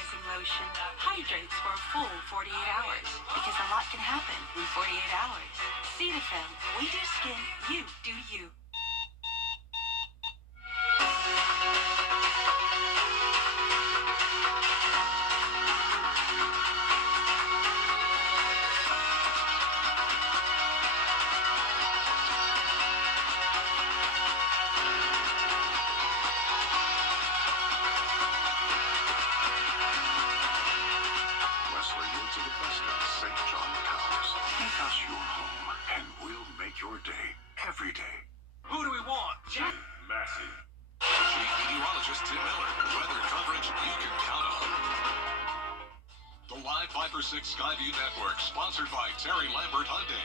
moisturizing lotion hydrates for a full 48 hours because a lot can happen in 48 hours. Cetaphil, we do skin, you do you. Your day, every day. Who do we want? Massive. Chief Meteorologist Tim Miller. Weather coverage you can count on. The Live 5 for 6 Skyview Network, sponsored by Terry Lambert Hyundai.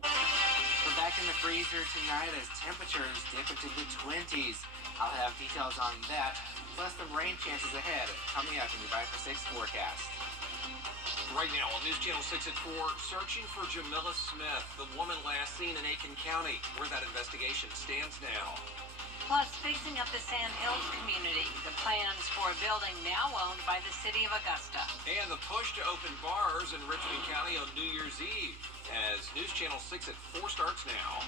We're back in the freezer tonight as temperatures dip into the 20s. I'll have details on that, plus some rain chances ahead coming up in the 5 for 6 forecast. Right now on News Channel 6 at 4, searching for Jamila Smith, the woman last seen in Aiken County, where that investigation stands now. Plus, fixing up the Sand Hills community, the plans for a building now owned by the city of Augusta. And the push to open bars in Richmond County on New Year's Eve, as News Channel 6 at 4 starts now.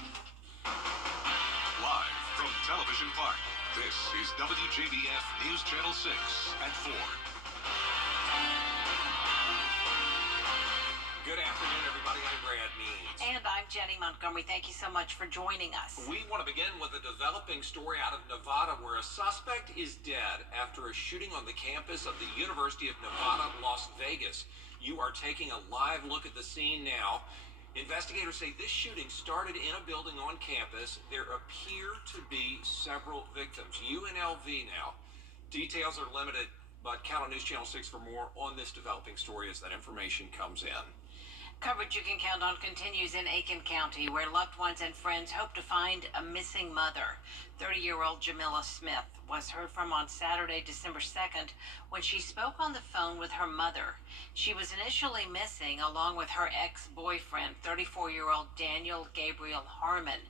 Live from Television Park, this is WJBF News Channel 6 at 4. Good afternoon, everybody. I'm Brad Means. And I'm Jenny Montgomery. Thank you so much for joining us. We want to begin with a developing story out of Nevada where a suspect is dead after a shooting on the campus of the University of Nevada, Las Vegas. You are taking a live look at the scene now. Investigators say this shooting started in a building on campus. There appear to be several victims. UNLV now. Details are limited, but count on News Channel 6 for more on this developing story as that information comes in. Coverage you can count on continues in Aiken County, where loved ones and friends hope to find a missing mother. 30-year-old Jamila Smith was heard from on Saturday, December 2nd, when she spoke on the phone with her mother. She was initially missing along with her ex-boyfriend, 34-year-old Daniel Gabriel Harmon.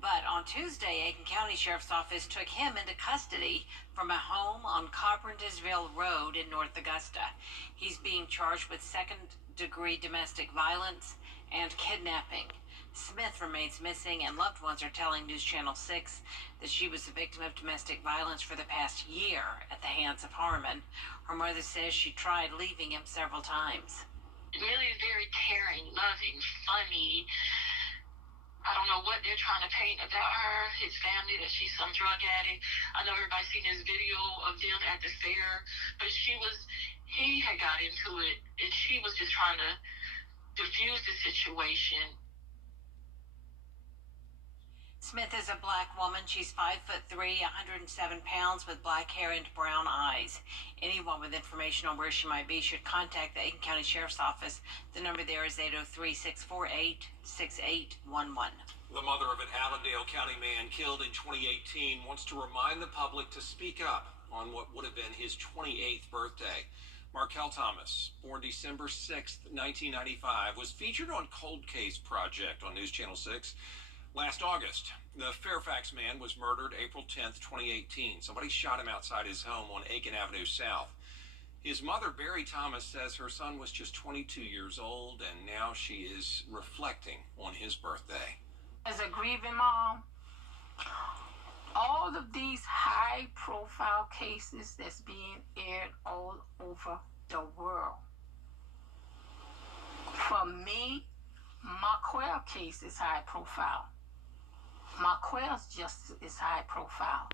But on Tuesday, Aiken County Sheriff's Office took him into custody from a home on Carpentersville Road in North Augusta. He's being charged with second-degree domestic violence and kidnapping. Smith remains missing, and loved ones are telling News Channel 6 that she was the victim of domestic violence for the past year at the hands of Harmon. Her mother says she tried leaving him several times. Really very caring, loving, funny. I don't know what they're trying to paint about her, his family, that she's some drug addict. I know everybody's seen this video of them at the fair, but he had got into it, and she was just trying to diffuse the situation. Smith is a black woman. She's 5'3", 107 pounds, with black hair and brown eyes. Anyone with information on where she might be should contact the Aiken County Sheriff's Office. The number there is 803-648-6811. The mother of an Allendale County man killed in 2018 wants to remind the public to speak up on what would have been his 28th birthday. Markel Thomas, born December 6th, 1995, was featured on Cold Case Project on News Channel 6. Last August, the Fairfax man was murdered April 10th, 2018. Somebody shot him outside his home on Aiken Avenue South. His mother, Barry Thomas, says her son was just 22 years old, and now she is reflecting on his birthday. As a grieving mom, all of these high-profile cases that's being aired all over the world. For me, Marquell case is high-profile. Marquell's justice is high-profile.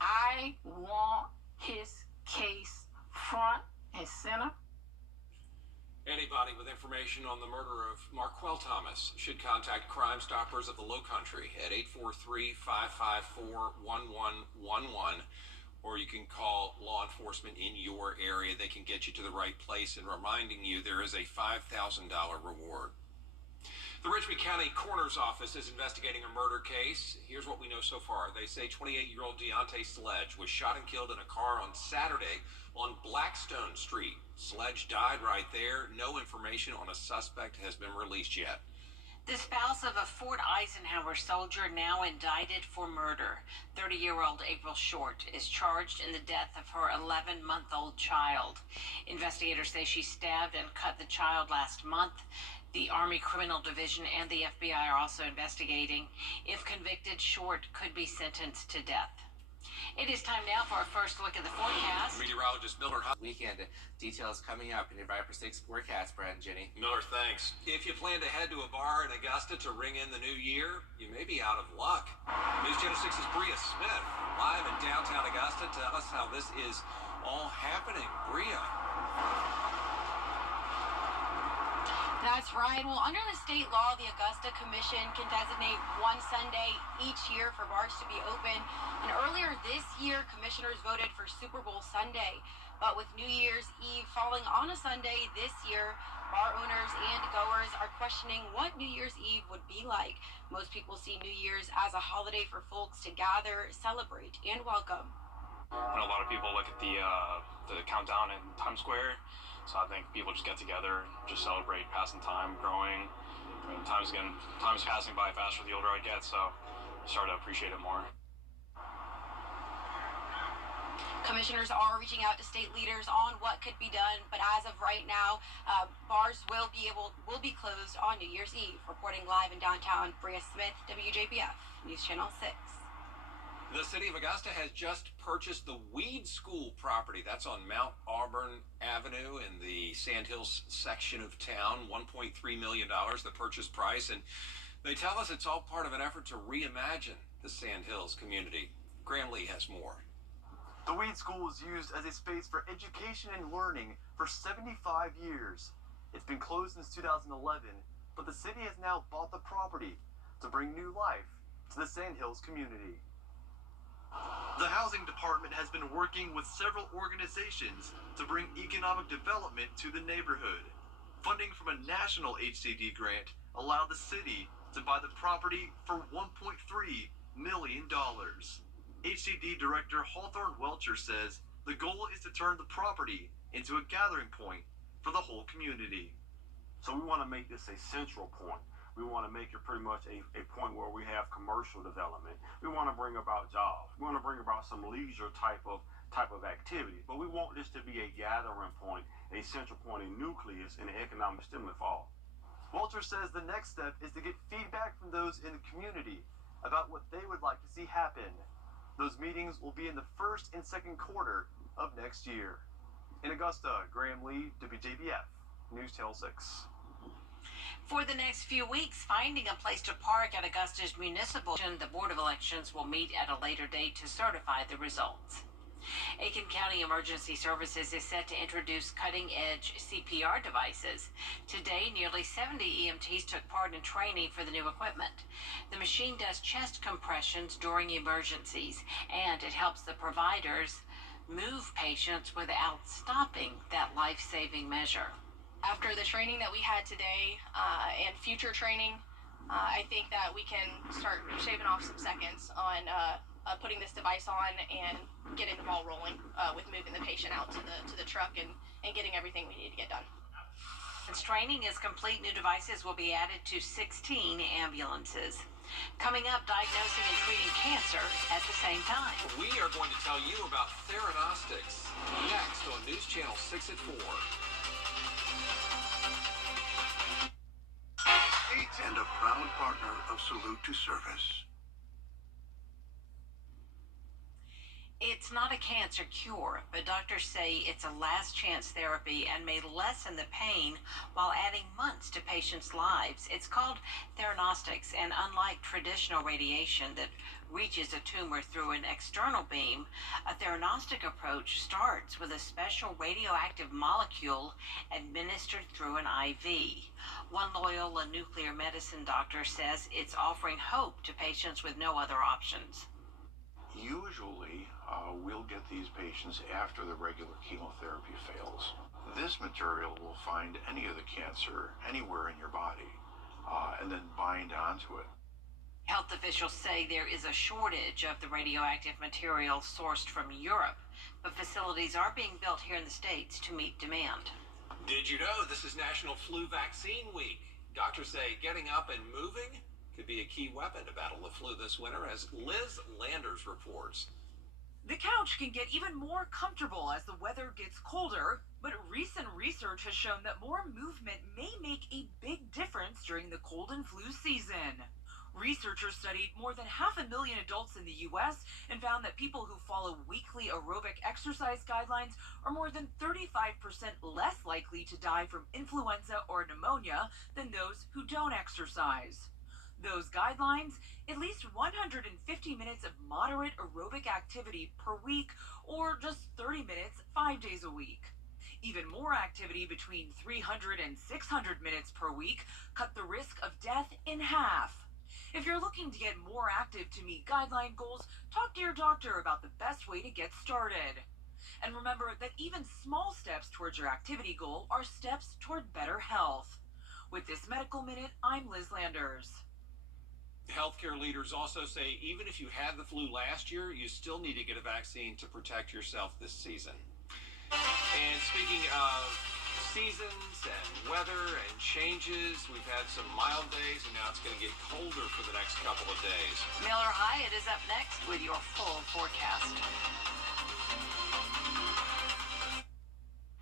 I want his case front and center. Anybody with information on the murder of Marquell Thomas should contact Crime Stoppers of the Lowcountry at 843-554-1111, or you can call law enforcement in your area. They can get you to the right place, and reminding you there is a $5,000 reward. The Richmond County Coroner's Office is investigating a murder case. Here's what we know so far. They say 28-year-old Deontay Sledge was shot and killed in a car on Saturday on Blackstone Street. Sledge died right there. No information on a suspect has been released yet. The spouse of a Fort Eisenhower soldier now indicted for murder, 30-year-old April Short, is charged in the death of her 11-month-old child. Investigators say she stabbed and cut the child last month. The Army Criminal Division and the FBI are also investigating. If convicted, Short could be sentenced to death. It is time now for our first look at the forecast. Meteorologist Miller. Weekend details coming up in your 5 for 6 forecast, Brad and Jenny. Miller, thanks. If you plan to head to a bar in Augusta to ring in the new year, you may be out of luck. News Channel 6's Bria Smith, live in downtown Augusta. Tell us how this is all happening. Bria. That's right. Well, under the state law, the Augusta Commission can designate one Sunday each year for bars to be open. And earlier this year, commissioners voted for Super Bowl Sunday. But with New Year's Eve falling on a Sunday this year, bar owners and goers are questioning what New Year's Eve would be like. Most people see New Year's as a holiday for folks to gather, celebrate, and welcome. And a lot of people look at the countdown in Times Square. So I think people just get together, just celebrate, passing time, growing. I mean, time's passing by faster the older I get, so I start to appreciate it more. Commissioners are reaching out to state leaders on what could be done, but as of right now, bars will be closed on New Year's Eve. Reporting live in downtown, Bria Smith, WJBF, News Channel 6. The city of Augusta has just purchased the Weed School property. That's on Mount Auburn Avenue in the Sandhills section of town. $1.3 million, the purchase price. And they tell us it's all part of an effort to reimagine the Sandhills community. Graham Lee has more. The Weed School was used as a space for education and learning for 75 years. It's been closed since 2011, but the city has now bought the property to bring new life to the Sandhills community. The housing department has been working with several organizations to bring economic development to the neighborhood. Funding from a national HCD grant allowed the city to buy the property for $1.3 million. HCD Director Hawthorne Welcher says the goal is to turn the property into a gathering point for the whole community. So we want to make this a central point. We want to make it pretty much a point where we have commercial development. We want to bring about jobs. We want to bring about some leisure type of activity. But we want this to be a gathering point, a central point, a nucleus in the economic stimulus for all. Walter says the next step is to get feedback from those in the community about what they would like to see happen. Those meetings will be in the first and second quarter of next year. In Augusta, Graham Lee, WJBF, News Channel 6. For the next few weeks, finding a place to park at Augusta's municipal, the Board of Elections will meet at a later date to certify the results. Aiken County Emergency Services is set to introduce cutting-edge CPR devices. Today, nearly 70 EMTs took part in training for the new equipment. The machine does chest compressions during emergencies, and it helps the providers move patients without stopping that life-saving measure. After the training that we had today and future training, I think that we can start shaving off some seconds on putting this device on and getting the ball rolling with moving the patient out to the truck and getting everything we need to get done. Once training is complete, new devices will be added to 16 ambulances. Coming up, diagnosing and treating cancer at the same time. We are going to tell you about Theranostics next on News Channel 6 at 4. And a proud partner of Salute to Service. It's not a cancer cure, but doctors say it's a last chance therapy and may lessen the pain while adding months to patients' lives. It's called Theranostics, and unlike traditional radiation that reaches a tumor through an external beam, a theranostic approach starts with a special radioactive molecule administered through an IV. One Loyola nuclear medicine doctor says it's offering hope to patients with no other options. Usually, we'll get these patients after the regular chemotherapy fails. This material will find any of the cancer anywhere in your body and then bind onto it. Health officials say there is a shortage of the radioactive material sourced from Europe, but facilities are being built here in the States to meet demand. Did you know this is National Flu Vaccine Week? Doctors say getting up and moving could be a key weapon to battle the flu this winter, as Liz Landers reports. The couch can get even more comfortable as the weather gets colder, but recent research has shown that more movement may make a big difference during the cold and flu season. Researchers studied more than 500,000 adults in the U.S. and found that people who follow weekly aerobic exercise guidelines are more than 35% less likely to die from influenza or pneumonia than those who don't exercise. Those guidelines: at least 150 minutes of moderate aerobic activity per week, or just 30 minutes 5 days a week. Even more activity, between 300 and 600 minutes per week, cut the risk of death in half. If you're looking to get more active to meet guideline goals, talk to your doctor about the best way to get started. And remember that even small steps towards your activity goal are steps toward better health. With this Medical Minute, I'm Liz Landers. Healthcare leaders also say even if you had the flu last year, you still need to get a vaccine to protect yourself this season. And speaking of seasons and weather and changes, we've had some mild days, and now it's going to get colder for the next couple of days. Miller Hyatt is up next with your full forecast.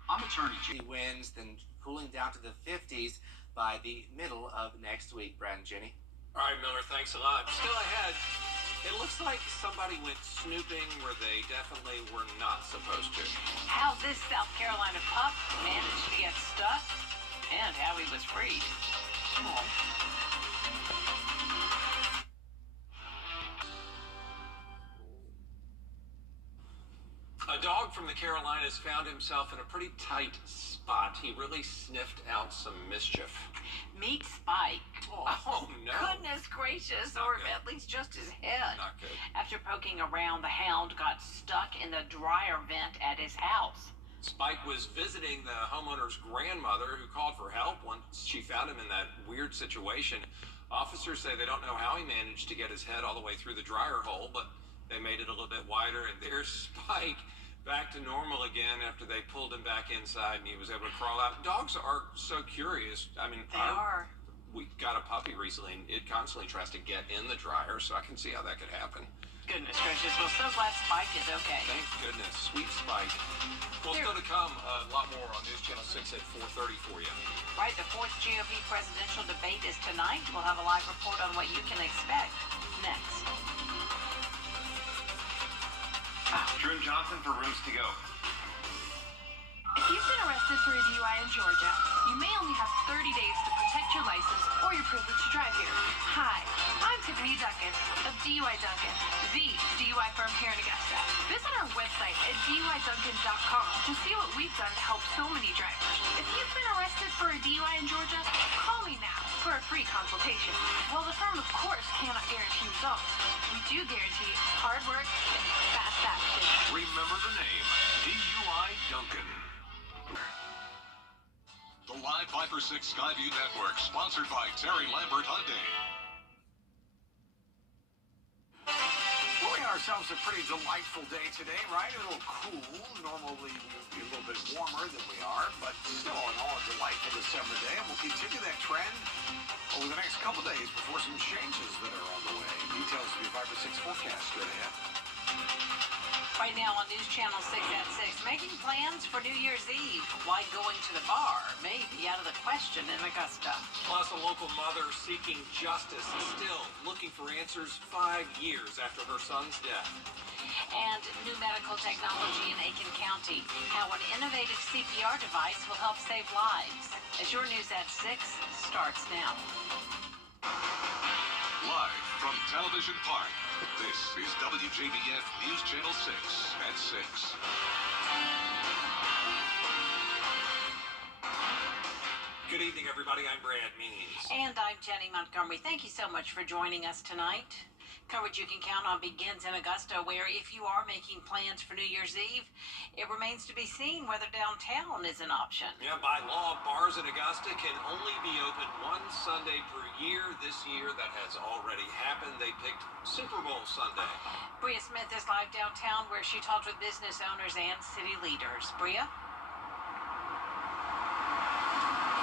I'm Attorney G. Winds, then cooling down to the 50s by the middle of next week. Brad and Jenny. All right, Miller, thanks a lot. Still ahead, it looks like somebody went snooping where they definitely were not supposed to. How this South Carolina pup managed to get stuck, and how he was freed. A dog from the Carolinas found himself in a pretty tight spot. He really sniffed out some mischief. Meet Spike. Oh, no. Goodness gracious, or at least just his head. Not good. After poking around, the hound got stuck in the dryer vent at his house. Spike was visiting the homeowner's grandmother, who called for help once she found him in that weird situation. Officers say they don't know how he managed to get his head all the way through the dryer hole, but they made it a little bit wider, and there's Spike back to normal again after they pulled him back inside and he was able to crawl out. Dogs are so curious. I mean, They are. We got a puppy recently, and it constantly tries to get in the dryer, so I can see how that could happen. Goodness gracious. Well, so glad Spike is okay. Thank goodness. Sweet Spike. Well, still to come, a lot more on News Channel 6 at 4:30 for you. Right, the 4th GOP presidential debate is tonight. We'll have a live report on what you can expect next. Drew Johnson for Rooms to Go. If you've been arrested for a DUI in Georgia, you may only have 30 days to protect your license or your privilege to drive here. Hi, I'm Tiffany Duncan of DUI Duncan, the DUI firm here in Augusta. Visit our website at DUIDuncan.com to see what we've done to help so many drivers. If you've been arrested for a DUI in Georgia, call me now for a free consultation. While the firm, of course, cannot guarantee results, we do guarantee hard work and fast action. Remember the name, DUI Duncan. The Live Viper 6 Skyview Network, sponsored by Terry Lambert Hyundai. Well, we had ourselves a pretty delightful day today, right? A little cool. Normally we would be a little bit warmer than we are, but still in all a delightful December day. And we'll continue that trend over the next couple days before some changes that are on the way. Details of your Viper 6 forecast straight ahead. Right now on News Channel 6 at 6, making plans for New Year's Eve. Why going to the bar may be out of the question in Augusta. Plus, a local mother seeking justice, still looking for answers 5 years after her son's death. And new medical technology in Aiken County. How an innovative CPR device will help save lives. As your News at 6 starts now. Live from Television Park, this is WJBF News Channel 6 at 6. Good evening, everybody. I'm Brad Means. And I'm Jenny Montgomery. Thank you so much for joining us tonight. Coverage you can count on begins in Augusta, where if you are making plans for New Year's Eve, it remains to be seen whether downtown is an option. Yeah, by law, bars in Augusta can only be open one Sunday per year. This year, that has already happened. They picked Super Bowl Sunday. Bria Smith is live downtown, where she talked with business owners and city leaders. Bria?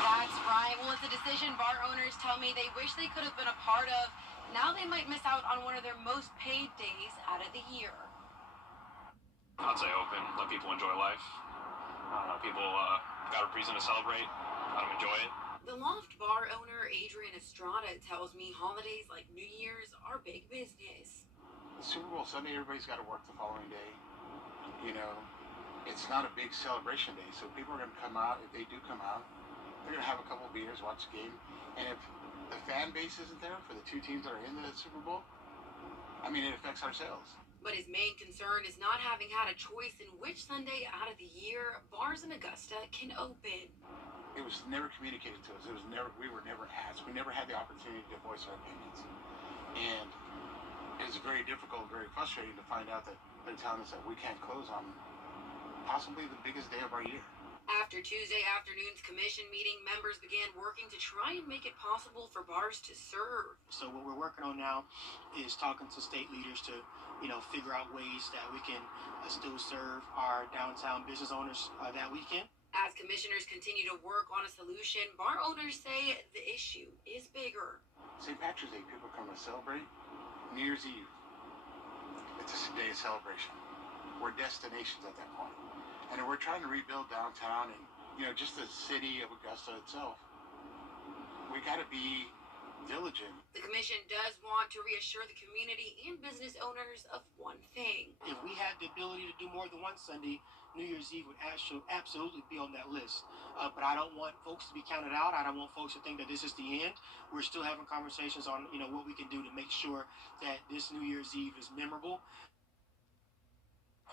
That's Ryan, well, it's a decision bar owners tell me they wish they could have been a part of. Now they might miss out on one of their most paid days out of the year. I'd say open, let people enjoy life. I don't know, people got a reason to celebrate, let them enjoy it. The Loft bar owner, Adrian Estrada, tells me holidays like New Year's are big business. The Super Bowl Sunday, everybody's got to work the following day. You know, it's not a big celebration day, so people are going to come out. If they do come out, they're going to have a couple of beers, watch the game. And if the fan base isn't there for the two teams that are in the Super Bowl, I mean, it affects our sales. But his main concern is not having had a choice in which Sunday out of the year bars in Augusta can open. It was never communicated to us. We were never asked. We never had the opportunity to voice our opinions. And it's very difficult, very frustrating to find out that they're telling us that we can't close on possibly the biggest day of our year. After Tuesday afternoon's commission meeting, members began working to try and make it possible for bars to serve. So what we're working on now is talking to state leaders to, figure out ways that we can still serve our downtown business owners that weekend. As commissioners continue to work on a solution, bar owners say the issue is bigger. St. Patrick's Day, people come to celebrate. New Year's Eve, it's a day of celebration. We're destinations at that point. And if we're trying to rebuild downtown and, just the city of Augusta itself, we got to be diligent. The commission does want to reassure the community and business owners of one thing. If we had the ability to do more than one Sunday, New Year's Eve would absolutely be on that list. But I don't want folks to be counted out. I don't want folks to think that this is the end. We're still having conversations on, what we can do to make sure that this New Year's Eve is memorable.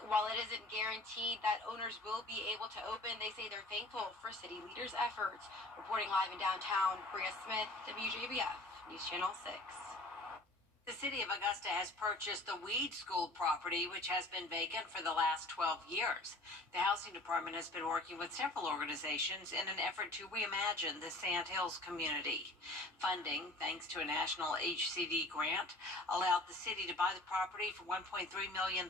While it isn't guaranteed that owners will be able to open, they say they're thankful for city leaders' efforts. Reporting live in downtown, Bria Smith, WJBF, News Channel 6. The city of Augusta has purchased the Weed School property, which has been vacant for the last 12 years. The housing department has been working with several organizations in an effort to reimagine the Sand Hills community. Funding, thanks to a national HCD grant, allowed the city to buy the property for $1.3 million.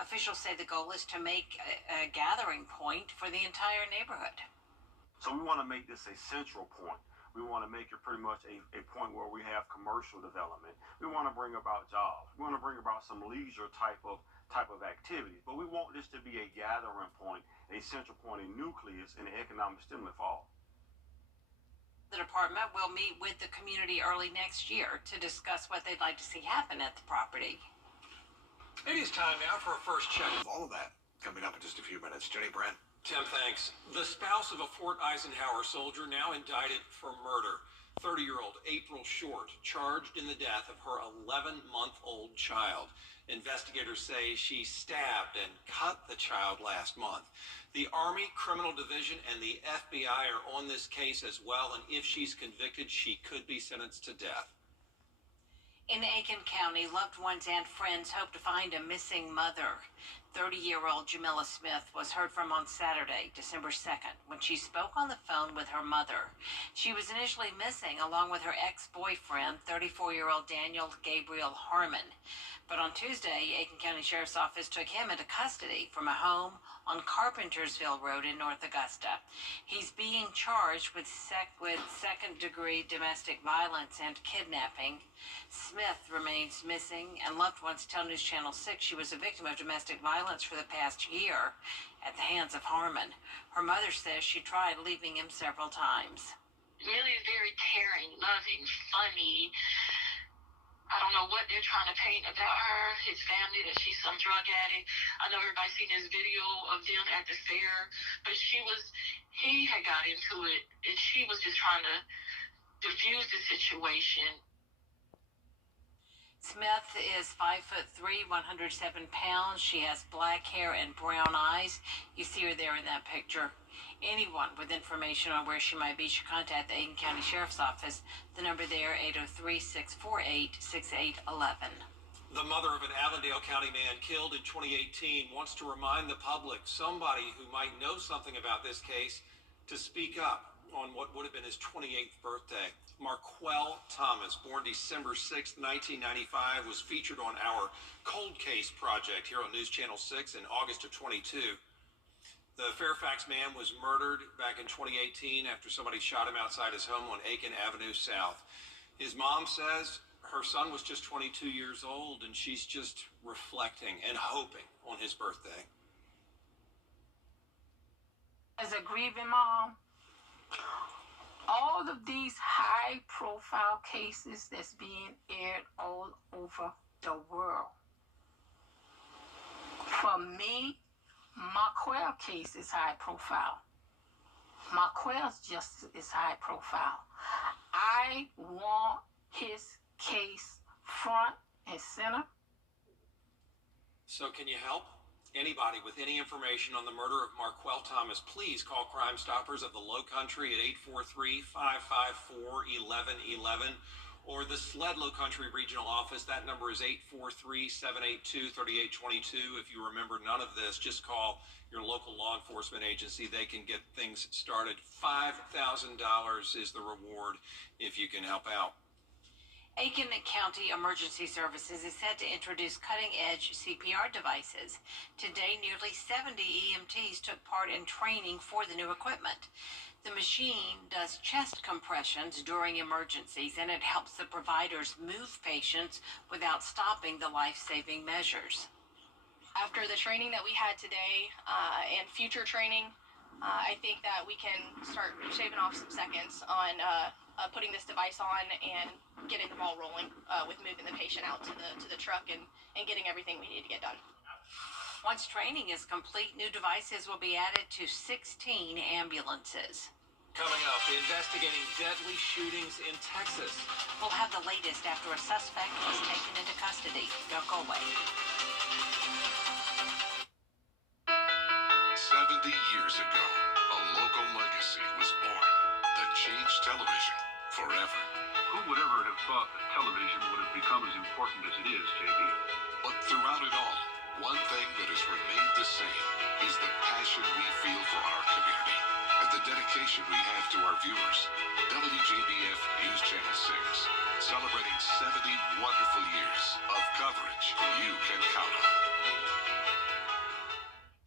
Officials say the goal is to make a gathering point for the entire neighborhood. So we want to make this a central point. We want to make it pretty much a point where we have commercial development. We want to bring about jobs. We want to bring about some leisure type of activity. But we want this to be a gathering point, a central point, a nucleus in the economic stimulus for all. The department will meet with the community early next year to discuss what they'd like to see happen at the property. It is time now for a first check of all of that. Coming up in just a few minutes. Jenny Brand. Tim, thanks. The spouse of a Fort Eisenhower soldier now indicted for murder. 30-year-old April Short charged in the death of her 11-month-old child. Investigators say she stabbed and cut the child last month. The Army Criminal Division and the FBI are on this case as well, and if she's convicted, she could be sentenced to death. In Aiken County, loved ones and friends hope to find a missing mother. 30-year-old Jamila Smith was heard from on Saturday, December 2nd, when she spoke on the phone with her mother. She was initially missing along with her ex-boyfriend, 34-year-old Daniel Gabriel Harmon. But on Tuesday, Aiken County Sheriff's Office took him into custody from a home on Carpentersville Road in North Augusta. He's being charged with second-degree domestic violence and kidnapping. Smith remains missing, and loved ones tell News Channel 6 she was a victim of domestic violence for the past year at the hands of Harmon. Her mother says she tried leaving him several times. Really very caring, loving, funny. I don't know what they're trying to paint about her, his family, that she's some drug addict. I know everybody's seen this video of them at the fair, but he had got into it, and she was just trying to diffuse the situation. Smith is 5'3", 107 pounds. She has black hair and brown eyes. You see her there in that picture. Anyone with information on where she might be should contact the Aiken County Sheriff's Office. The number there, 803-648-6811. The mother of an Avondale County man killed in 2018 wants to remind the public, somebody who might know something about this case, to speak up on what would have been his 28th birthday. Marquel Thomas, born December 6, 1995, was featured on our Cold Case project here on News Channel 6 in August of 22. The Fairfax man was murdered back in 2018 after somebody shot him outside his home on Aiken Avenue South. His mom says her son was just 22 years old, and she's just reflecting and hoping on his birthday. As a grieving mom, all of these high-profile cases that's being aired all over the world. For me, Marquell case is high-profile. Marquell's justice is high-profile. I want his case front and center. So can you help? Anybody with any information on the murder of Marquell Thomas, please call Crime Stoppers of the Low Country at 843-554-1111 or the SLED Low Country Regional Office. That number is 843-782-3822. If you remember none of this, just call your local law enforcement agency. They can get things started. $5,000 is the reward if you can help out. Aiken County Emergency Services is set to introduce cutting-edge CPR devices. Today, nearly 70 EMTs took part in training for the new equipment. The machine does chest compressions during emergencies, and it helps the providers move patients without stopping the life-saving measures. After the training that we had today and future training, I think that we can start shaving off some seconds on putting this device on and getting the ball rolling with moving the patient out to the truck and getting everything we need to get done. Once training is complete, new devices will be added to 16 ambulances. Coming up, investigating deadly shootings in Texas. We'll have the latest after a suspect was taken into custody. Don't go away. 70 years ago, a local legacy was born that changed television forever. Who would ever have thought that television would have become as important as it is, JB? But throughout it all, one thing that has remained the same is the passion we feel for our community and the dedication we have to our viewers. WJBF News Channel 6, celebrating 70 wonderful years of coverage you can count on.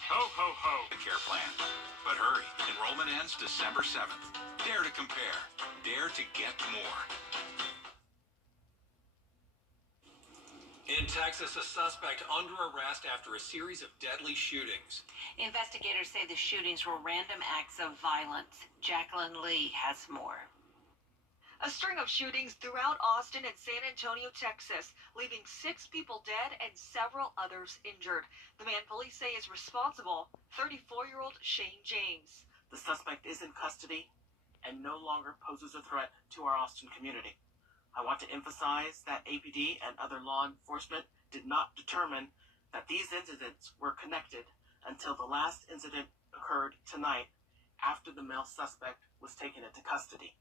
Ho, ho, ho. The care plan. But hurry, enrollment ends December 7th. Dare to compare. Dare to get more. In Texas, a suspect under arrest after a series of deadly shootings. Investigators say the shootings were random acts of violence. Jacqueline Lee has more. A string of shootings throughout Austin and San Antonio, Texas, leaving 6 people dead and several others injured. The man police say is responsible, 34-year-old Shane James. The suspect is in custody and no longer poses a threat to our Austin community. I want to emphasize that APD and other law enforcement did not determine that these incidents were connected until the last incident occurred tonight after the male suspect was taken into custody.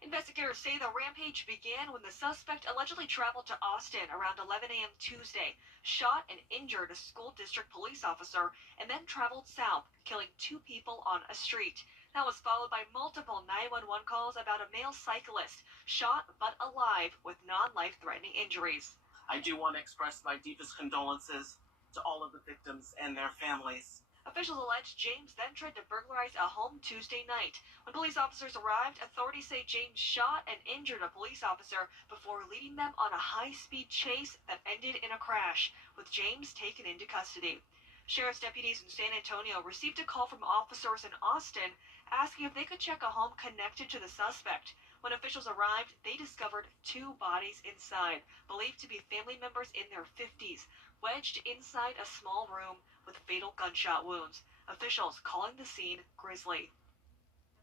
Investigators say the rampage began when the suspect allegedly traveled to Austin around 11 a.m. Tuesday, shot and injured a school district police officer, and then traveled south, killing 2 people on a street. That was followed by multiple 911 calls about a male cyclist, shot but alive with non-life-threatening injuries. I do want to express my deepest condolences to all of the victims and their families. Officials allege James then tried to burglarize a home Tuesday night. When police officers arrived, authorities say James shot and injured a police officer before leading them on a high-speed chase that ended in a crash, with James taken into custody. Sheriff's deputies in San Antonio received a call from officers in Austin asking if they could check a home connected to the suspect. When officials arrived, they discovered 2 bodies inside, believed to be family members in their 50s, wedged inside a small room with fatal gunshot wounds. Officials calling the scene grisly.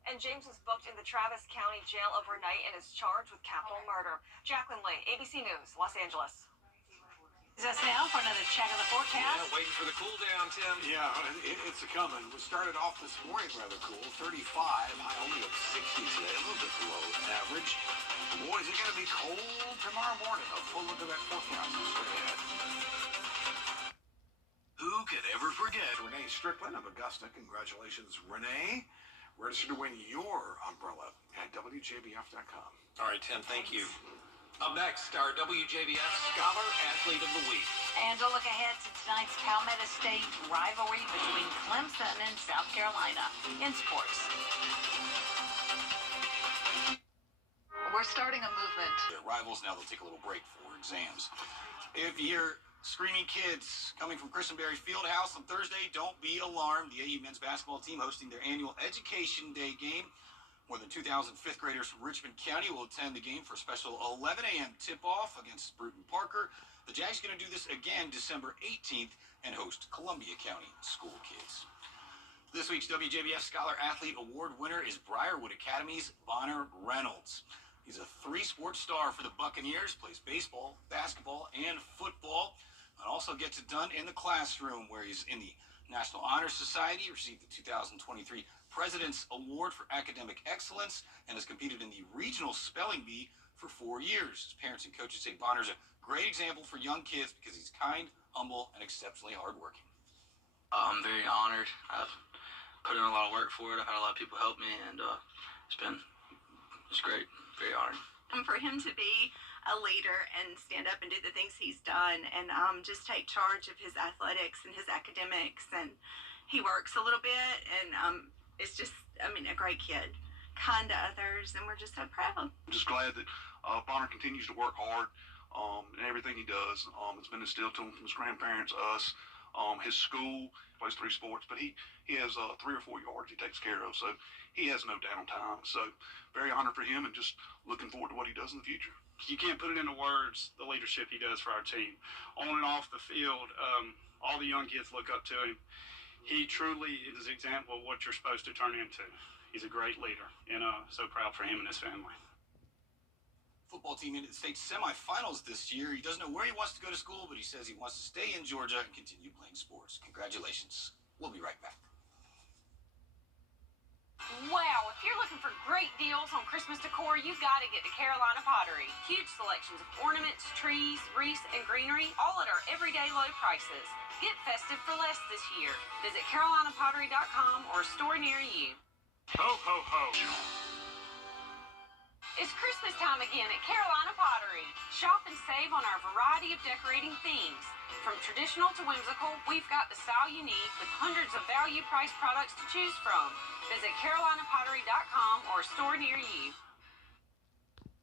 And James was booked in the Travis County Jail overnight and is charged with capital murder. Jacqueline Lee, ABC News, Los Angeles. Is us now for another check of the forecast? Yeah, waiting for the cool down, Tim. Yeah, it's a coming. We started off this morning rather cool, 35, high only of 60 today, a little bit below average. Boy, is it going to be cold tomorrow morning. A full look at that forecast is straight ahead. Who could ever forget Renee Strickland of Augusta? Congratulations, Renee. Register to win your umbrella at WJBF.com. All right, Tim, thank you. Up next, our WJBF Scholar Athlete of the Week. And a look ahead to tonight's Palmetto State rivalry between Clemson and South Carolina in sports. We're starting a movement. Their rivals now, they'll take a little break for exams. If you hear screaming kids coming from Christenberry Fieldhouse on Thursday, don't be alarmed. The AU men's basketball team hosting their annual Education Day game. More than 2,000 fifth graders from Richmond County will attend the game for a special 11 a.m. tip-off against Bruton Parker. The Jags are going to do this again December 18th and host Columbia County school kids. This week's WJBF Scholar Athlete Award winner is Briarwood Academy's Bonner Reynolds. He's a three-sport star for the Buccaneers, plays baseball, basketball, and football, and also gets it done in the classroom where he's in the National Honor Society, received the 2023 President's Award for Academic Excellence, and has competed in the Regional Spelling Bee for 4 years. His parents and coaches say Bonner's a great example for young kids because he's kind, humble, and exceptionally hardworking. I'm very honored. I've put in a lot of work for it. I've had a lot of people help me, and it's great. Very honored. And for him to be a leader and stand up and do the things he's done and just take charge of his athletics and his academics, and he works a little bit, and it's just, a great kid, kind to others, and we're just so proud. I'm just glad that Bonner continues to work hard in everything he does. It's been instilled to him from his grandparents, us, his school. Plays three sports, but he has 3 or 4 yards he takes care of, so he has no downtime. So very honored for him, and just looking forward to what he does in the future. You can't put it into words, the leadership he does for our team. On and off the field, all the young kids look up to him. He truly is an example of what you're supposed to turn into. He's a great leader, and so proud for him and his family. Football team into the state semifinals this year. He doesn't know where he wants to go to school, but he says he wants to stay in Georgia and continue playing sports. Congratulations. We'll be right back. Wow, if you're looking for great deals on Christmas decor, you've got to get to Carolina Pottery. Huge selections of ornaments, trees, wreaths, and greenery, all at our everyday low prices. Get festive for less this year. Visit carolinapottery.com or a store near you. Ho, ho, ho. It's Christmas time again at Carolina Pottery. Shop and save on our variety of decorating themes. From traditional to whimsical, we've got the style you need with hundreds of value-priced products to choose from. Visit carolinapottery.com or a store near you.